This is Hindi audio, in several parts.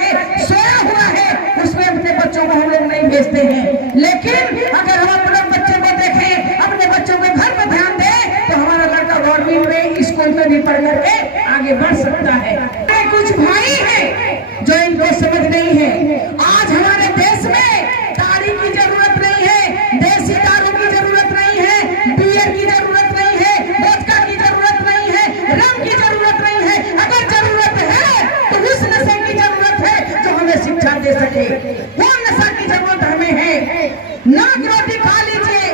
आगे सोया हुआ है उसमें अपने बच्चों को हम लोग नहीं भेजते हैं। लेकिन अगर हम अपने बच्चे को देखें, अपने बच्चों के घर पर ध्यान दें, तो हमारा लड़का गवर्नमेंट में स्कूल में भी पढ़ करके आगे बढ़ सकता है। कुछ भाई हैं जो इनको समझ नहीं है। आज हमारे देश में तारी की जरूरत नहीं है, देसी दारू की जरूरत नहीं है, बियर की जरूरत नहीं है, वोदका की जरूरत नहीं है, रम की जरूरत नहीं है। अगर जरूरत है तो उस नशे की जरूरत है जो हमें शिक्षा दे सके। वो नशा की जरूरत हमें है। नमक रोटी खा लीजिए,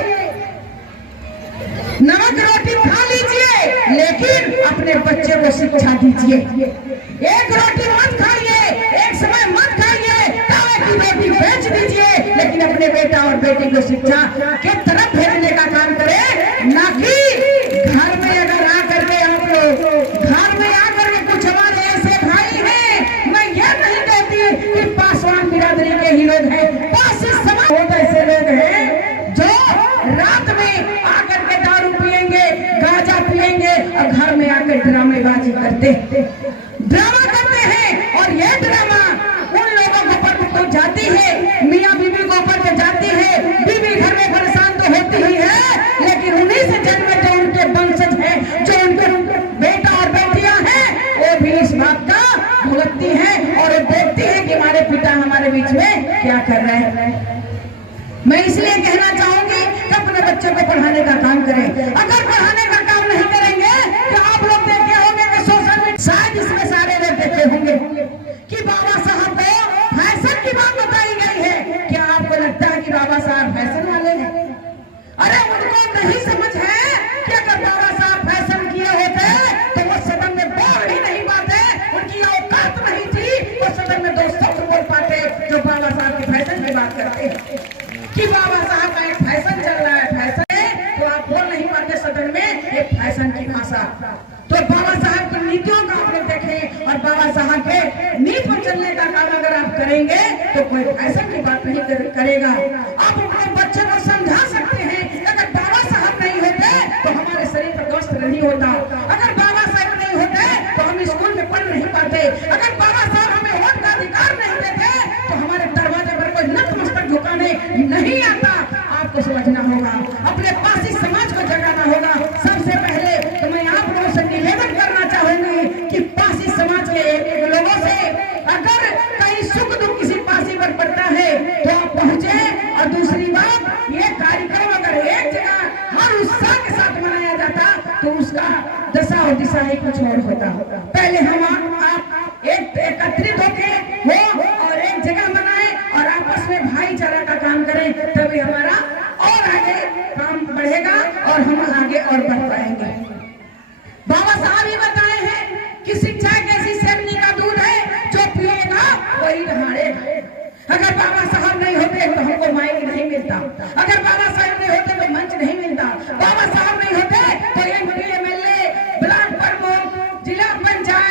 नमक रोटी खा लीजिए, लेकिन अपने बच्चे को शिक्षा दीजिए। एक रोटी मत खाइए, एक समय मत खाइए, तावे की रोटी बेच दीजिए, लेकिन अपने बेटा और बेटी को शिक्षा के तरफ भेजने का काम करें। ना कि घर में अगर आकर के आप लोग घर में आकर के कुछ हमारे ऐसे भाई हैं, मैं ये नहीं कहती कि पासवान बिरादरी के ही लोग हैं, पासी समाज बहुत ऐसे लोग हैं जो रात में आकर के दारू पिएंगे, गांजा पिएंगे और घर में आकर ड्रामेबाजी करते हैं। और ये ड्रामा उन लोगों के ऊपर तो जाती है, मियाँ बीवी के ऊपर तो जाती है। बीवी घर में परेशान तो होती ही है, लेकिन उन्हीं से जन्मे जो उनके वंशज हैं, जो उनके बेटा और बेटियां हैं, वो भी इस बात का भुगतती हैं और देखती है कि हमारे पिता हमारे बीच में क्या कर रहे हैं। मैं इसलिए कहना चाहूंगी कि अपने बच्चों को पढ़ाने का काम करें। अगर पढ़ाने का काम नहीं करेंगे तो आप लोग देखे होंगे कि सोशल मीडिया, शायद इसमें सारे लोग देखे होंगे कि बाबा साहब को फैशन की बात बताई गई है। क्या आपको लगता है कि बाबा साहब फैशन वाले हैं? अरे उनको नहीं समझ है कि अगर बाबा साहब फैशन किए होते तो वो सदन में बोल ही नहीं पाते, उनकी औकात नहीं थी वो सदन में 2 शब्द बोल पाते जो बाबा साहब की फैशन की बात करते हैं कि बाबा साहब का एक फैशन चल रहा है, फैशन है, तो आप बोल नहीं पाते सदन में एक फैशन की भाषा। तो बाबा साहब की नीतियों का आप लोग देखें और बाबा साहब के नीति पर चलने का काम अगर आप करेंगे तो कोई फैशन की बात नहीं करेगा। आप अपने बच्चे को समझा सकते हैं, अगर बाबा साहब नहीं होते तो हमारे शरीर पर कष्ट नहीं होता, अगर बाबा साहब नहीं होते तो हम स्कूल में पढ़ नहीं पाते, अगर बाबा साहब हमें वोट का अधिकार नहीं देते तो हमारे दरवाजे पर कोई नतमस्तक झुकाने नहीं आता। आपको समझना होगा, अपने पासी समाज को जगाना होगा। सबसे पहले तो मैं आप लोगों से निवेदन करना चाहूंगी कि पासी समाज के लोगों से अगर कहीं सुख दुख किसी पासी पर पड़ता है तो आप पहुंचे। और दूसरी बात, ये कार्यक्रम अगर एक जगह हर उत्साह के साथ मनाया जाता तो उसका दशा और दिशा ही कुछ और होता। पहले हम आप एक एकत्रित होके हो और एक जगह मनाए और आपस में भाईचारा का काम करें, तभी हमारा और आगे काम बढ़ेगा और हम आगे और बढ़ पाएंगे। बाबा साहब ही बताए हैं कि शिक्षा एक ऐसी सेवनी का दूध है जो पिएगा वही हारेगा। अगर बाबा साहब नहीं होते तो हमको माइक नहीं मिलता, अगर बाबा साहब